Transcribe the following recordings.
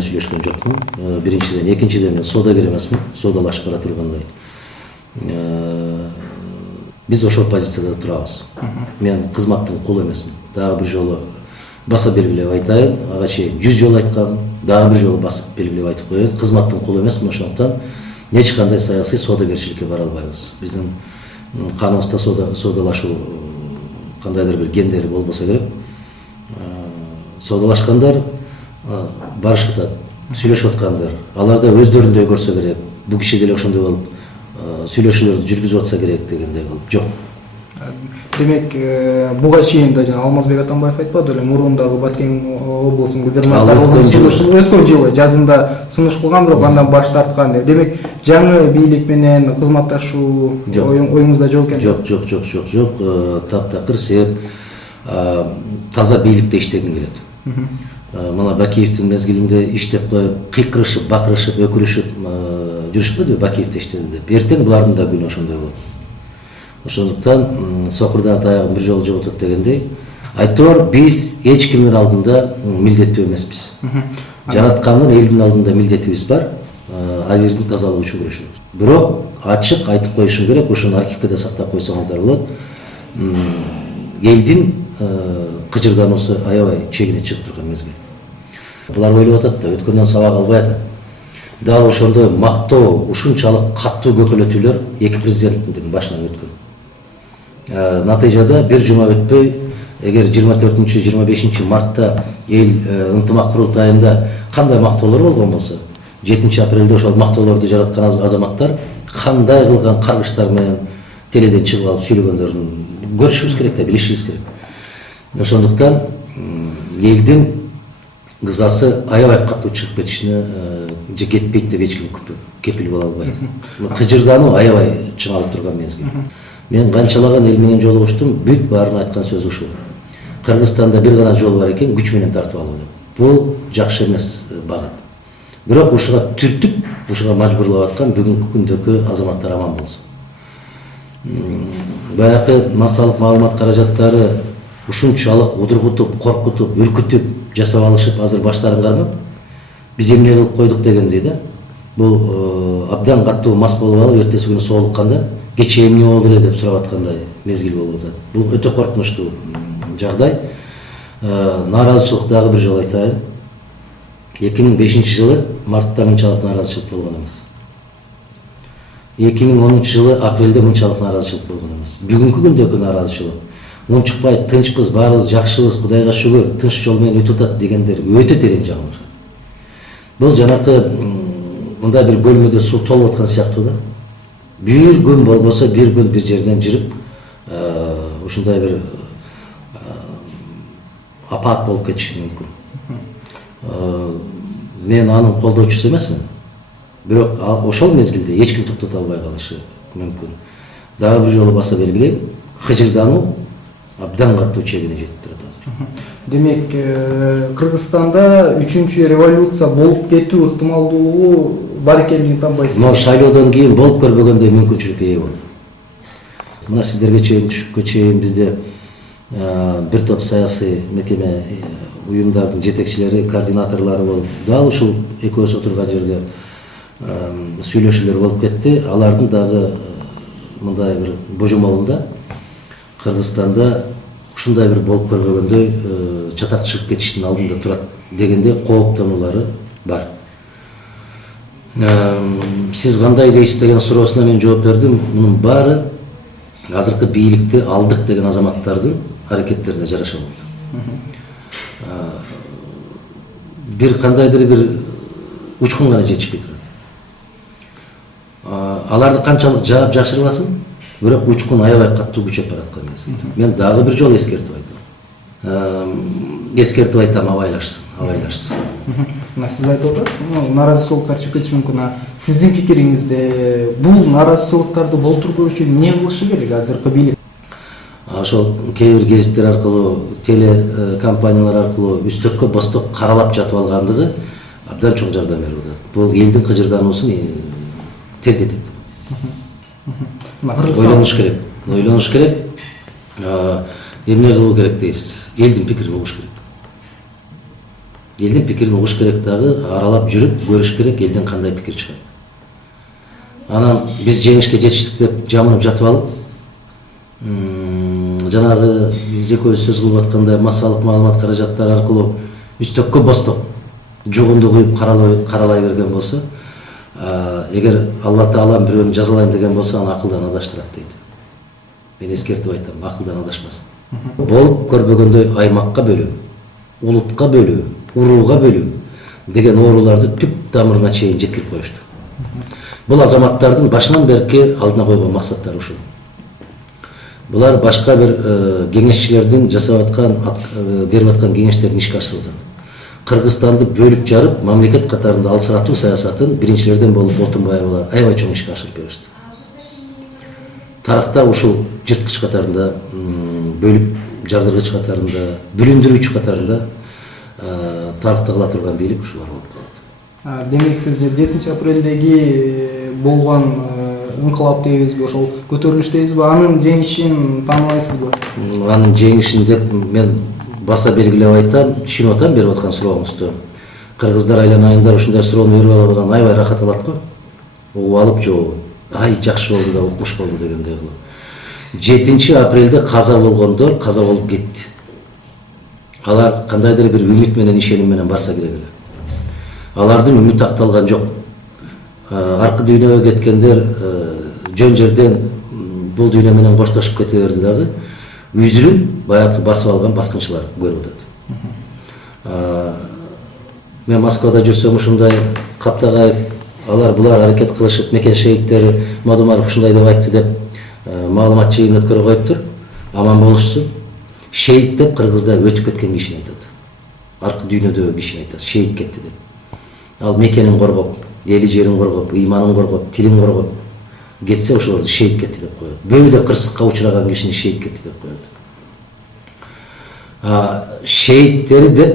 менен сүйлөшкөн жокмун. Биринчиден, экинчиден мен соодагер эмесмин, соодалашып бара тургандай. Биз ошол позицияда турабыз. Мен кызматтын кулу эмесмин. Дагы бир жолу баса белгилеп айтайын, ага чейин 100 жолу айткам, дагы бир жолу басып белгилеп айтып коеюн. Кызматтын кулу эмесмин, ошондуктан эч кандай саясий соодагерчиликке бара албайбыз. Биздин каныбызда соодалашуу кандайдыр бир гендери болбосо керек. Соодалашкандар барышып атат, сүйлөшүп аткандар. Аларда өздөрүндөй көрсө керек. Бул киши деле ошондой болуп сүйлөшүүлөрдү жүргүзүп атса керек дегендей кылып. Жок. Демек, буга чейин да жана Алмазбек Атамбаев айтпады эле, мурундагы Баткен облусунун губернатору өткөн жылы жазында сунуш кылган, бирок андан баш тарткан деп. Демек, жаңы бийлик менен кызматташуу оюңузда жок экен? Жок. Таптакыр себеп таза бийликте иштегим келет. Мына Бакиевдин мезгилинде иштеп коюп, кыйкырышып, бакырышып, өкүрүшүп жүрүшпөдү Бакиевде иштеди деп. Эртең булардын да күнү ошондой болот. Ошондуктан сокурда таягын бир жолу жоготот дегендей, айтор биз эч кимдин алдында милдеттүү эмеспиз. Жараткандын элдин алдында милдетибиз бар, ал жердин тазалыгы үчүн күрөшөбүз. Бирок ачык айтып коюшум керек, ошону архивге да сактап койсоңуздар болот. Элдин кыжырдануусу аябай чегине чыгып турган мезгил. Булар ойлоп атат да, өткөндөн сабак албай атат. Дал ошондой мактоо, ушунчалык каттуу көкөлөтүүлөр эки президенттин башынан өткөн. Натыйжада бир жума өтпөй, эгер 24-25 мартта эл ынтымак курултайында кандай мактоолор болгон болсо, 7 апрелде ошол мактоолорду жараткан азаматтар кандай кылган каргыштар менен теледен чыгып алып сүйлөгөндөрүн көрүшүбүз керек да, билишибиз керек. Ошондуктан элдин кызасы аябай каттуу чыгып кетишине же кетпейт деп эч ким кепил боло албайт. Кыжырдануу аябай чыңалып турган мезгил. Мен канчалаган эл менен жолугуштум, бүт баарын айткан сөз ушул. Кыргызстанда бир гана жол бар экен, күч менен тартып алуу деп. Бул жакшы эмес багыт. Бирок ушуга түртүп, ушуга мажбурлап аткан бүгүнкү күндөгү азаматтар аман болсун. Баягы массалык маалымат каражаттары ушунчалык удургутуп, коркутуп, үркүтүп жасап алышып, азыр баштарын кармап, биз эмне кылып койдук дегендей да. Бул абдан каттуу мас болуп алып, эртеси күнү соолукканда кечээ эмне болду эле деп сурап аткандай мезгил болуп атат. Бул өтө коркунучтуу жагдай. Нааразычылык дагы бир жолу айтайын. 2005 жылы мартта мынчалык нааразычылык болгон эмес. 2010 жылы апрелде мынчалык нааразычылык болгон эмес. Бүгүнкү күндөгү нааразычылык унчукпай, тынчпыз, баарыбыз жакшыбыз, Кудайга шүгүр, тынч жол менен өтүп атат дегендер өтө терең жагылышат. Бул жанакы мындай бир бөлмөдө суу толуп аткан сыяктуу да. Бир күн болбосо, бир күн бир жерден жырып, ушундай бир апат болуп кетиши мүмкүн. Мен анын колдоочусу эмесмин. Бирок ошол мезгилде эч ким токтото албай калышы мүмкүн. Дагы бир жолу баса белгилейм, кыжырдануу абдан каттуу чегине жетип турат азыр. Демек, Кыргызстанда 3-чү революция болуп кетүү ыктымалдуулугу бар экенин танбайсыз. Мына шайлоодон кийин болуп көрбөгөндөй мүмкүнчүлүккө ээ болду. Мына сиздерге чейин, түшүккө чейин бизде бир топ саясий мекеме уюмдардын жетекчилери, координаторлору болуп, дал ушул экөөбүз отурган жерде сүйлөшүүлөр болуп кетти. Алардын дагы мындай бир божомолунда Кыргызстанда ушундай бир болуп көрбөгөндөй чатак чыгып кетиштин алдында турат дегенде кооптонуулары бар. Сиз кандай дейсиз деген суроосуна мен жооп бердим. Мунун баары азыркы бийликти алдык деген азаматтардын аракеттерине жараша болду. Бир кандайдыр бир учкун гана жетишпей турат. Аларды канчалык жаап жашырбасын, бирок учкун аябай каттуу күчөп бараткан мезгил. Мен дагы бир жолу эскертип айтам, абайлашсын. Сиз айтып атасыз, нааразычылыктар чыгып кетиши мүмкүн. Сиздин пикириңизде бул нааразычылыктарды болтуруу үчүн эмне кылышы керек азыркы бийлик? Ошол кээ бир гезиттер аркылуу, телекомпаниялар аркылуу үстөккө босток каралап жатып алгандыгы абдан чоң жардам берип атат. Бул элдин кыжырдануусун тездетет. Ойлонуш керек. Эмне кылуу керек дейсиз? Элдин пикирин угуш керек. Элдин пикирин угуш керек, дагы аралап жүрүп көрүш керек элден кандай пикир чыгат. Анан биз жеңишке жетиштик деп жамынып жатып алып, жанагы биз экөөбүз сөз кылып аткандай массалык маалымат каражаттары аркылуу үстөккө босток жугунду куюп каралай берген болсо, эгер Алла Таалам бирөөнү жазалайм деген болсо, аны акылдан адаштырат дейт. Мен эскертип айтам, акылдан адашпасын. Болуп көрбөгөндөй аймакка бөлүү, улутка бөлүү, урууга бөлүү деген ооруларды түп тамырына чейин жеткирип коюшту. Бул азаматтардын башынан берки алдына койгон максаттары ушул. Булар башка бир кеңешчилердин жасап аткан, берип аткан кеңештерин ишке ашырып атат. Кыргызстанды бөлүп жарып, мамлекет катарында алсыратуу саясатын биринчилерден болуп Отунбаевалар аябай чоң ишке ашырып беришти. Тарыхта ушул жырткыч катарында, бөлүп жардыргыч катарында, бүлүндүрүүчү катарында тарыхта кала турган бийлик ушулар болуп калат. Демек сиз 7 апрелдеги болгон инкылап дейбизби, ошол көтөрүлүш дейбизби, анын жеңишин тааныбайсызбы? Анын жеңишин деп мен баса белгилеп айтам, түшүнүп атам берип аткан сурооңузду. Кыргыздар айланайындар ушундай суроону берип алган аябай рахат алат го. Угуп алып жообу. Ай жакшы болду да укмуш болду дегендей кылып. 7 апрелде каза болгондор каза болуп кетти. Алар кандайдыр бир үмүт менен, ишеним менен барса керек эле. Алардын үмүтү акталган жок. Аркы дүйнөгө кеткендер жөн жерден бул дүйнө менен коштошуп кете берди дагы. Үзүрүн баягы басып алган баскынчылар көрүп атат. Мен Москвада жүрсөм ушундай Каптагай булар аракет кылышып, мекен шейиттери Мадумаров ушундай деп айтты деп маалымат жыйын өткөрө коюптур. Аман болушсун. Шейит деп кыргызда өтүп кеткен кишини айтат. Аркы дүйнөдөгү кишини айтат, шейит кетти деп. Ал мекенин коргоп, эли жерин коргоп, ыйманын коргоп, тилин коргоп кетсе, ошолорду шейит кетти деп коет. Бөөдө кырсыкка учураган кишини шейит кетти деп коет. Шейиттери деп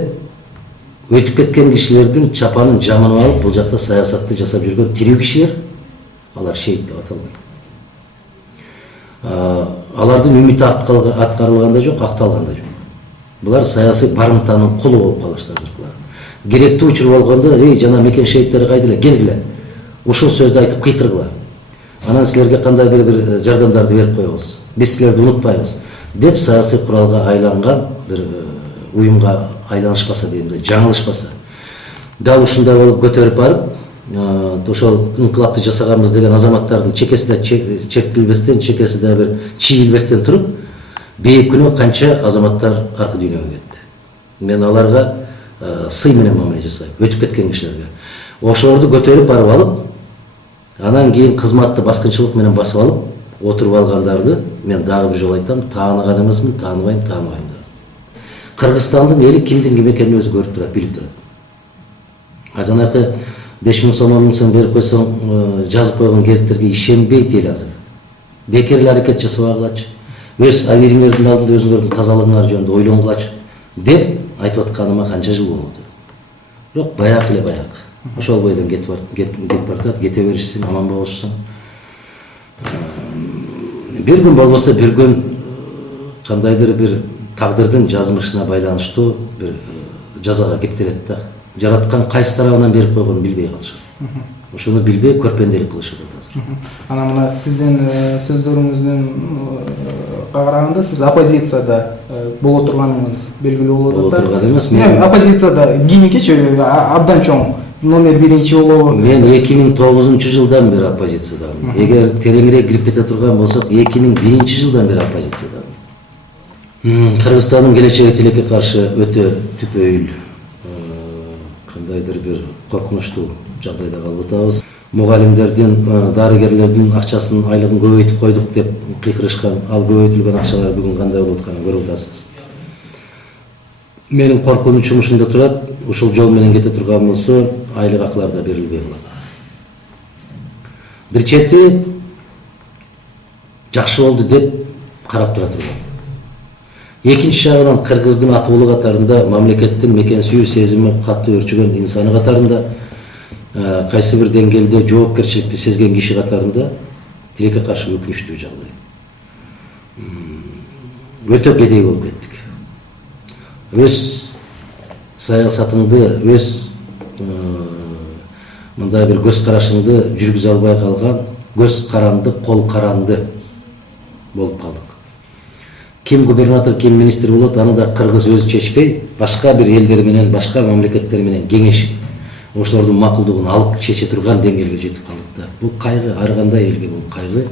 өтүп кеткен кишилердин чапанын жамынып алып, бул жакта саясатты жасап жүргөн тирүү кишилер, алар шейит деп аталбайт. Алардын үмүтү аткарылганда жок, акталганда жок. Булар саясий барымтанын кулу болуп калышты азыркылар. Керектүү учур болгондо, жана мекен шейиттери кайдыла, келгиле. Ушул сөздү айтып кыйкыргыла. Анан силерге кандайдыр бир жардамдарды берип коебуз. Биз силерди унутпайбыз деп саясий куралга айланган бир уюмга айланышпаса дейм да, жаңылышпаса. Дал ушундай болуп көтөрүп барып, ошол инкылапты жасаганбыз деген азаматтардын чекесине чектелбестен, чекесине бир чийилбестен туруп, бейик күнү канча азаматтар аркы дүйнөгө кетти. Мен аларга сый менен мамиле жасайм, өтүп кеткен кишилерге. Ошолорду көтөрүп барып алып, анан кийин кызматты баскынчылык менен басып алып, отуруп алгандарды мен дагы бир жолу айтам, тааныган эмесмин, тааныбайм да. Кыргызстандын эли кимдин ким экенин өзү көрүп турат, билип турат. Жанакы 5000 сом, 10 000 сом берип койсоң, жазып койгон гезиттерге ишенбейт эл азыр. Бекер аракет жасабагылачы. Өз абийиңердин алдында өзүңөрдүн тазалыгыңар жөнүндө ойлонгулачы деп айтып атканыма канча жыл болду. Бирок баягы эле баягы. Ошол бойдон кетип бартат, кете беришсин, аман болушсун. Бир күн болбосо бир күн кандайдыр бир тагдырдын жазмышына байланыштуу бир жазага кептелет да. Жараткан кайсы тарабынан берип койгонун билбей калышат. Ошону билбей көрпенделик кылышат азыр. Анан мына сиздин сөздөрүңүздөн караганда сиз оппозицияда боло турганыңыз белгилүү болот да. Боло турган эмес, мен оппозицияда кийинкичи абдан чоң номер 1 болобу. Мен 2009-жылдан бери оппозициядамын. Эгер тереңирээк кирип кете турган болсок, 2001-жылдан бери оппозициядамын. Кыргызстандын келечеги тилекке каршы өтө түпөйүл, кандайдыр бир коркунучтуу жагдайда калып атабыз. Мугалимдердин, дарыгерлердин акчасын, айлыгын көбөйтүп койдук деп кыйкырышкан, ал көбөйтүлгөн акчалар бүгүн кандай болуп атканын көрүп атасыз. Менин коркунучум ушунда турат, ушул жол менен кете турган болсо, айлык акылар да берилбей калат. Бир чети жакшы болду деп карап тура турган. Экинчи жагынан кыргыздын атуулу катарында, мамлекеттин мекен сүйүү сезими катуу өрчүгөн инсаны катарында, кайсы бир деңгээлде жоопкерчиликти сезген киши катарында тилекке каршы өкүнүчтүү жагдай. Өтө кедей болуп кеттик. Өз саясатыңды өз мындай бир көз карашыңды жүргүзө албай калган көз каранды, кол каранды болуп калдык. Ким губернатор, ким министр болот, аны да кыргыз өзү чечпей, башка бир элдер менен, башка мамлекеттер менен кеңешип, ошолордун макулдугун алып чече турган деңгээлге жетип калдык да. Бул кайгы, ар кандай элге бул кайгы.